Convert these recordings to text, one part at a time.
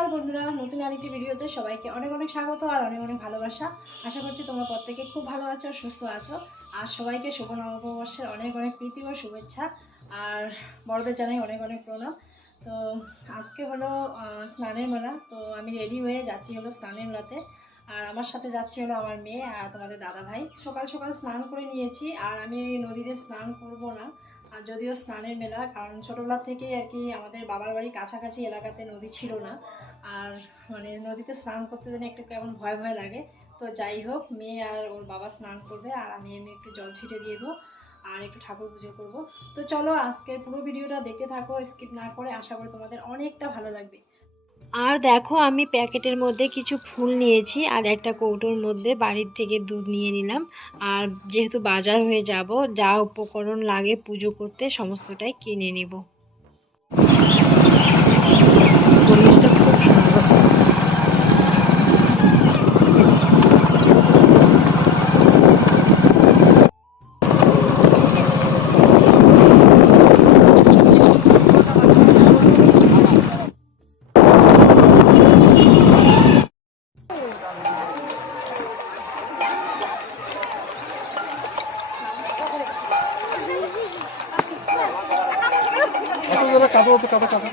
সকাল বন্ধুরা, নতুন আরেকটি ভিডিওতে সবাইকে অনেক অনেক স্বাগত আর অনেক অনেক ভালোবাসা। আশা করছি তোমরা প্রত্যেকে খুব ভালো আছো, সুস্থ আছো। আর সবাইকে শুভ নববর্ষের অনেক অনেক প্রীতি ও শুভেচ্ছা আর বড়দের জানাই অনেক অনেক প্রণাম। তো আজকে হলো স্নানের মেলা, তো আমি রেডি হয়ে যাচ্ছি হলো স্নানের মেলাতে। আর আমার সাথে যাচ্ছে হলো আমার মেয়ে আর তোমাদের দাদা ভাই সকাল সকাল স্নান করে নিয়েছি আর আমি নদীতে স্নান করব না। আর যদিও স্নানের মেলা, কারণ ছোটোবেলা থেকে আর কি আমাদের বাবার বাড়ির কাছাকাছি এলাকাতে নদী ছিল না। আর মানে নদীতে স্নান করতে যেন একটু কেমন ভয় ভয় লাগে। তো যাই হোক, মেয়ে আর ওর বাবা স্নান করবে আর আমি এমনি একটু জল ছিটে দিয়ে দেবো আর একটু ঠাকুর পুজো করব। তো চলো, আজকের পুরো ভিডিওটা দেখতে থাকো, স্কিপ না করে আশা করি তোমাদের অনেকটা ভালো লাগবে। আর দেখো, আমি প্যাকেটের মধ্যে কিছু ফুল নিয়েছি আর একটা কৌটোর মধ্যে বাড়ির থেকে দুধ নিয়ে নিলাম। আর যেহেতু বাজার হয়ে যাব, যা উপকরণ লাগে পুজো করতে সমস্তটাই কিনে নেব। কাঁদো তো কাঁদো কাঁদো।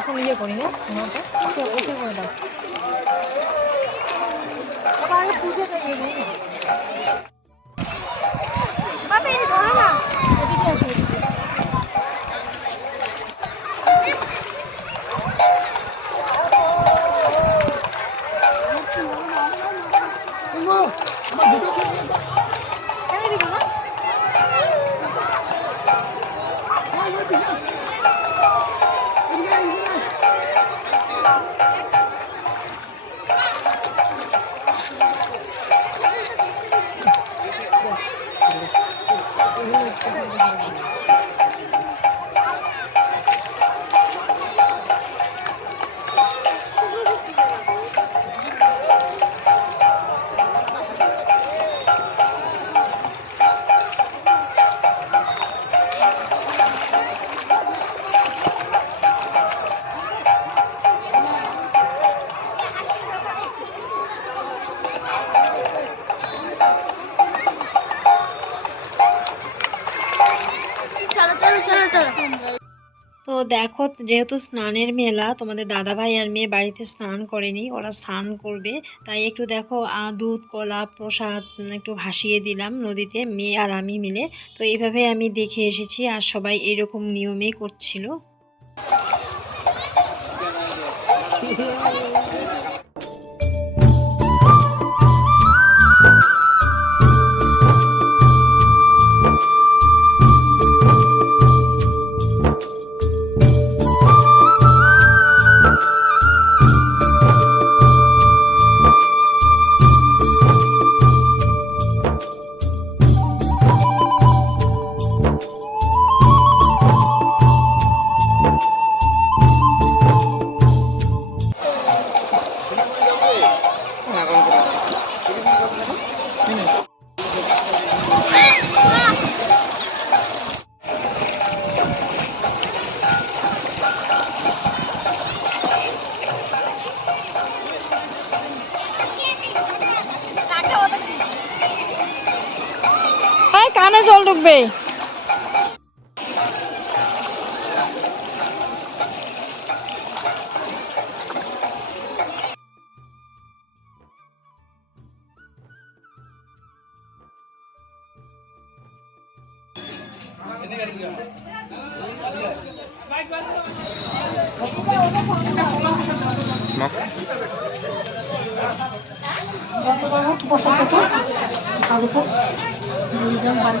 এখন ইয়ে করি না ওকে ওকে করে দাও এদিকে তো দেখো, যেহেতু স্নানের মেলা, তোমাদের দাদা ভাই আর মেয়ে বাড়িতে স্নান করেনি, ওরা স্নান করবে। তাই একটু দেখো দুধ, কলা, প্রসাদ একটু ভাসিয়ে দিলাম নদীতে, মেয়ে আর আমি মিলে। তো এইভাবে আমি দেখে এসেছি, আর সবাই এরকম নিয়মেই করছিল। কানে জল ঢুকবে মেরে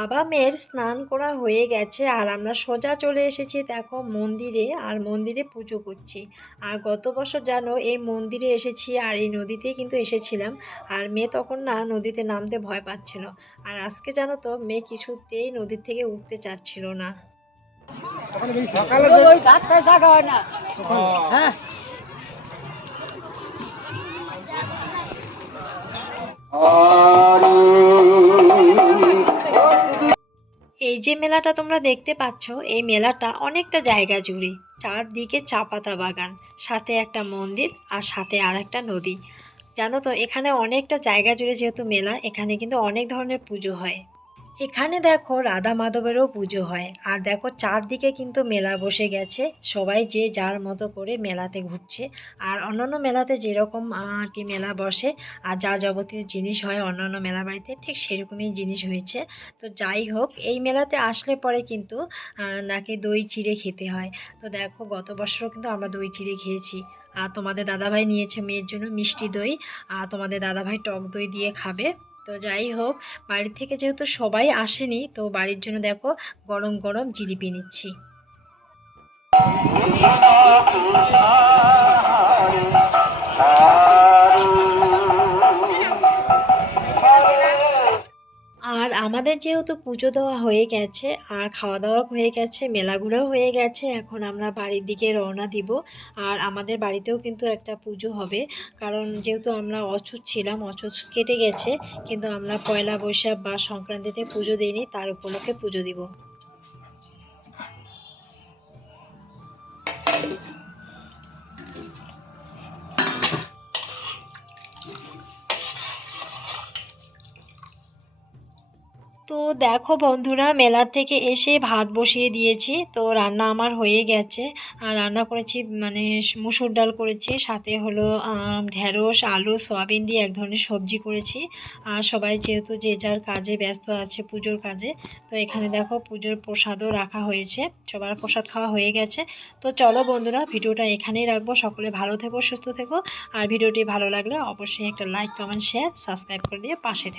বাবা মেয়ের স্নান করা হয়ে গেছে আর আমরা সোজা চলে এসেছি দেখো মন্দিরে আর মন্দিরে পুজো করছি। আর গত বছর জানো এই মন্দিরে এসেছি আর এই নদীতে কিন্তু এসেছিলাম। আর মেয়ে তখন না নদীতে নামতে ভয় পাচ্ছিল। আর আজকে জানো তো মেয়ে কিছুতেই নদীর থেকে উঠতে চাচ্ছিল না। এই যে মেলাটা তোমরা দেখতে পাচ্ছ, এই মেলাটা অনেকটা জায়গা জুড়ে। চারদিকে চা পাতা বাগান, সাথে একটা মন্দির আর সাথে আর একটা নদী। জানো তো, এখানে অনেকটা জায়গা জুড়ে যেহেতু মেলা, এখানে কিন্তু অনেক ধরনের পুজো হয়। এখানে দেখো রাধা মাধবেরও পুজো হয়। আর দেখো চারদিকে কিন্তু মেলা বসে গেছে। সবাই যে যার মতো করে মেলাতে ঘুরছে। আর অন্যান্য মেলাতে যেরকম আর কি মেলা বসে, আর যা যাবতীয় জিনিস হয় অন্যান্য মেলা বাড়িতে, ঠিক সেরকমই জিনিস হয়েছে। তো যাই হোক, এই মেলাতে আসলে পরে কিন্তু নাকি দই চিড়ে খেতে হয়। তো দেখো গত বছরও কিন্তু আমরা দই চিড়ে খেয়েছি। আর তোমাদের দাদাভাই নিয়েছে মেয়ের জন্য মিষ্টি দই। আর তোমাদের দাদাভাই টক দই দিয়ে খাবে। তো যাই হোক বাড়ি থেকে যেহেতু সবাই আসেনি, তো বাড়ির জন্য দেখো গরম গরম জিলিপি নিচ্ছি। আর আমাদের যেহেতু পুজো দেওয়া হয়ে গেছে, আর খাওয়া দাওয়া হয়ে গেছে মেলাগুলোও হয়ে গেছে, এখন আমরা বাড়ির দিকে রওনা দিব। আর আমাদের বাড়িতেও কিন্তু একটা পুজো হবে, কারণ যেহেতু আমরা অছুত ছিলাম অছুত কেটে গেছে, কিন্তু আমরা পয়লা বৈশাখ বা সংক্রান্তিতে পুজো দিইনি, তার উপলক্ষে পুজো দিব। তো দেখো বন্ধুরা মেলা থেকে এসে ভাত বসিয়ে দিয়েছি। তো রান্না আমার হয়ে গেছে। আর রান্না করেছি মানে মুসুর ডাল করেছি, সাথে হলো ঢেঁড়স, আলু, সয়াবিন দিয়ে এক ধরনের সবজি করেছি। আর সবাই যেহেতু যে যার কাজে ব্যস্ত আছে পুজোর কাজে, তো এখানে দেখো পুজোর প্রসাদও রাখা হয়েছে। সবার প্রসাদ খাওয়া হয়ে গেছে। তো চলো বন্ধুরা, ভিডিওটা এখানেই রাখব। সকলে ভালো থেকো, সুস্থ থেকো। আর ভিডিওটি ভালো লাগলে অবশ্যই একটা লাইক, কমেন্ট, শেয়ার, সাবস্ক্রাইব করে দিয়ে পাশে